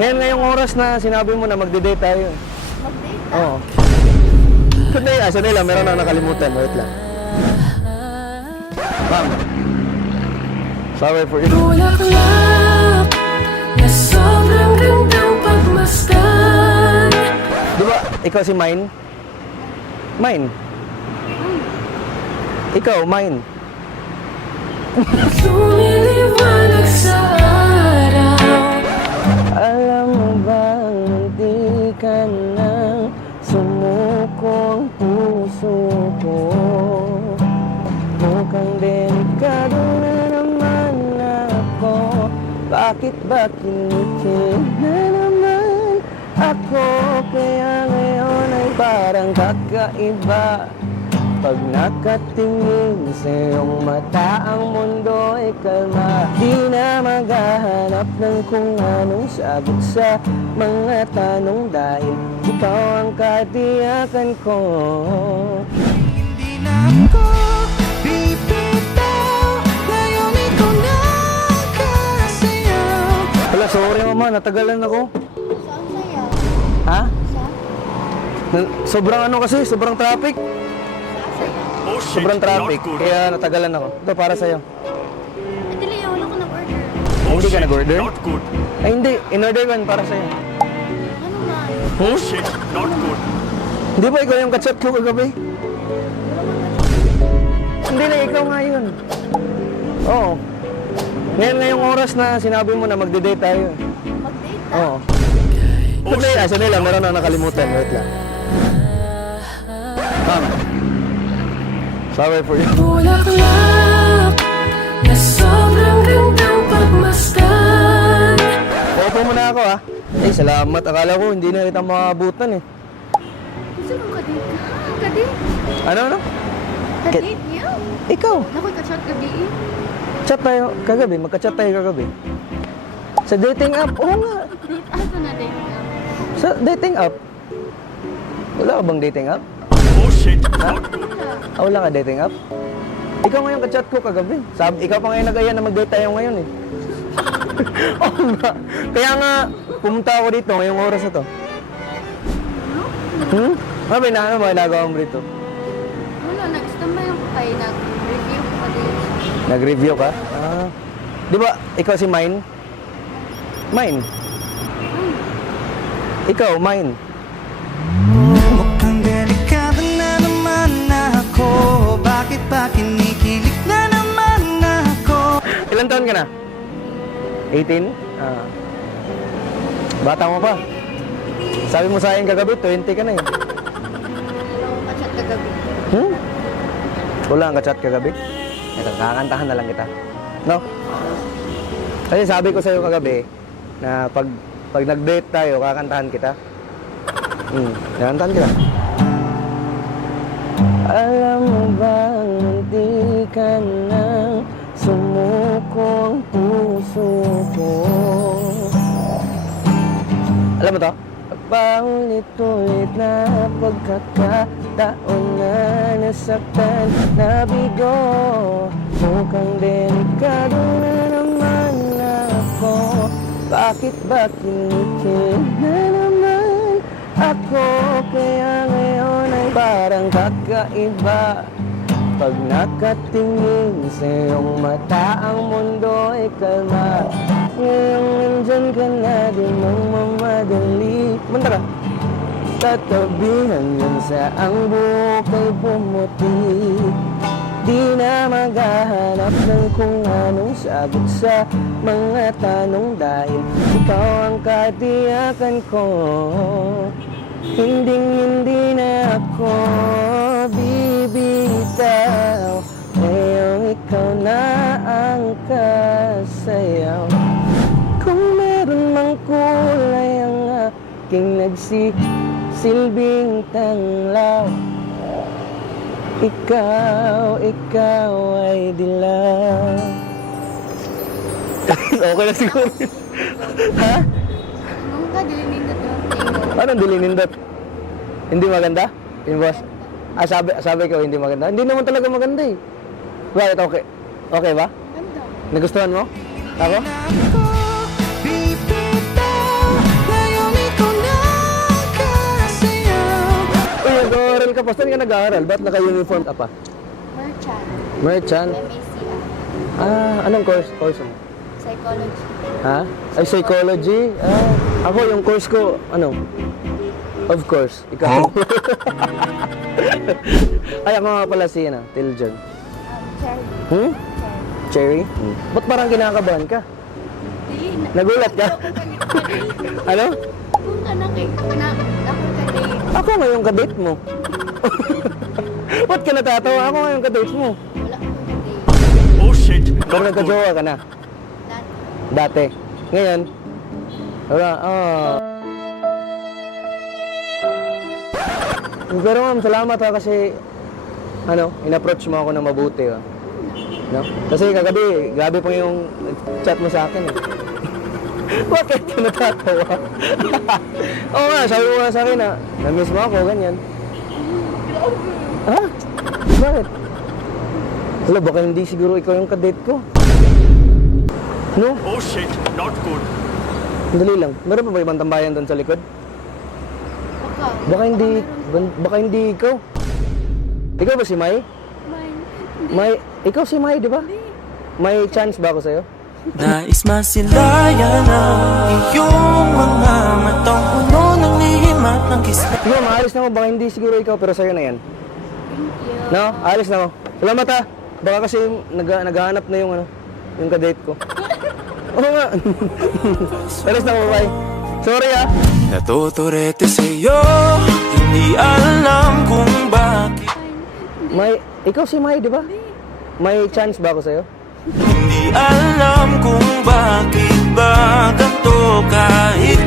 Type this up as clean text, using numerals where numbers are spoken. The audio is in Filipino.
Ngayong oras na sinabi mo na magde-date tayo. Mag-date? Oo. Sandali lang, meron na nakalimutan. Wait lang. Ma'am. Sorry for you. Bulaklak na sobrang gandang pagmasdan. Di ba, ikaw si Mine? Mine? Ikaw, Mine? Lumiliwanag sa araw. Alam mo bang hindi ka nang sumuko ang puso ko? Mukhang delikado na naman ako. Bakit ba kinikilig na naman ako? Kaya ngayon ay parang kakaiba. Pag nakatingin sa iyong mata, ang mundo ay kalma. Di na maghahanap ng kung anong sagot sa mga tanong, dahil ikaw ang katiyakan ko. Hindi na ako bibitaw, ngayon ikaw na kasayaw. Wala, sorry mama, natagalan ako. Saan saya? Ha? Saan? Sobrang ano kasi, sobrang traffic. Saan saya? Sobrang traffic, kaya natagalan ako. Ito, para sa'yo. Dili, wala ko nag-order. Hindi ka nag-order? Ay, hindi. In-order ko yun para sa'yo. Ano man? Hindi ba ikaw yung kachat ko kagabi? Hindi na, ikaw nga yun. Oo. Ngayong oras na sinabi mo na magde-date tayo. Mag-date na? Oo. Sandali lang, meron na nakalimutan. Wait lang. Ma'am. Sorry for you. Bulaklak na sobrang gandang pagmasdan. Opo muna ako ha. Ay, salamat. Akala ko hindi na kita maabutan eh. Gusto mo ka-date ka? Ka-date? Ano? Ka-date niya? Ikaw. Nakoy ka-chat gabi eh. Chat tayo kagabi. Magka-chat tayo kagabi. Sa dating app. Oo nga. Asa na date ka? Sa dating app. Wala ka bang dating app? Ha? Ah, wala ka dating app? Ikaw ngayon ka-chat ko kagabi. Ikaw pa ngayon nag-aya na mag-date tayo ngayon eh. Oo nga. Kaya nga, pumunta ako dito ngayong oras na to. Ano ba ginagawa mo dito? Wala, nag-standby lang ko tayo. Nag-review ko ka-date. Nag-review ka? Ah. Di ba, ikaw si Mine? Mine? Ikaw, Mine? Mukhang delikado na naman ako. Bakit ba kinikilig na naman ako? Ilan taon ka na? 18? Ah. Bata mo pa. Sabi mo sa akin kagabi, 20 ka na eh. Wala ko ka-chat kagabi. Wala kang ka-chat kagabi? Ito, kakantahan na lang kita. No? Kasi sabi ko sa'yo kagabi, na pag nag-date tayo, kakantahan kita. Kakantahan kita. Alam mo bang hindi ka nang sumuko ang puso ko? Alam mo to? Paulit-ulit na pagkakataon na nasaktan, nabigo. Mukhang delikado na naman ako. Bakit ba kinikilig na naman ako? Kaya ngayon ay parang kakaiba. Pag nakatingin sa iyong mata, ang mundo ay kalma. Ngayong nandyan ka na, di nang mamadali. Manta ka. Tatabihan yun sa ang buhok ay pumuti. Di na maghahanap ng kung anong sagot sa mga tanong, dahil ikaw ang katiyakan ko. Hindi na ako bibitaw, ngayong ikaw na ang kasayaw. Kung meron mang kulay ang aking nagsisilbing tanglaw, ikaw ay dilaw. Okay na siguro. Ha? Nung ka, dilinindot yung tingin. Anong dilinindot? Hindi maganda? Yung boss? Sabi ko hindi maganda. Hindi naman talaga maganda eh. Bakit okay? Okay ba? Ganda. Nagustuhan mo? Ako? Ako bibitaw, ka pa, saan ka nag-aaral? Ba't naka-uniform ka pa? Merchant. Merchant? MACI. Anong course mo? Psychology. Ha? Ay, psychology? Ako, yung course ko, ano? Of course, ikaw. Ay, ako nga pala si, Tiljon. Cherry. Hmm? Cherry. Cherry? Ba't parang kinakabahan ka? Dili na. Nagulat ka? Ano? Kung ka na kay... Ako ka day. Ako ngayon kadate mo. Ba't ka natatawa? Ako ngayon kadate mo. Wala ko ka day. Oh shit, Pero not good. nagka-jowa ka na? Dati. Ngayon? Wala. Pero ma'am, salamat ha kasi in-approach mo ako na mabuti ha. No? Kasi kagabi, grabe pa yung chat mo sa akin eh. Bakit ka natatawa? Oo nga, sabi mo nga sa akin na na-miss mo ako, ganyan. Ha? Bakit? Wala, baka hindi siguro ikaw yung kadate ko. No? Oh shit, not good. Dali lang. Meron pa ba ibang tambayan doon sa likod? Baka hindi ikaw. Ikaw ba si Mai? Mai, ikaw si Mai, di ba? May chance ba ako sa'yo? Nais masilayan ang iyong mga matang puno ng lihim at ng kisla. Sige, maalis na mo. Baka hindi siguro ikaw, pero sa'yo na yan. Thank you. No? Alis na mo. Salamat ha. Baka kasi naghahanap na yung yung kadate ko. Oo nga. Alis na mo, bye. Sorry ha. Natuturete sa'yo, hindi alam kung bakit. Ikaw si Mai, di ba? May chance ba ako sa'yo? Hindi alam kung bakit ba ganito kahit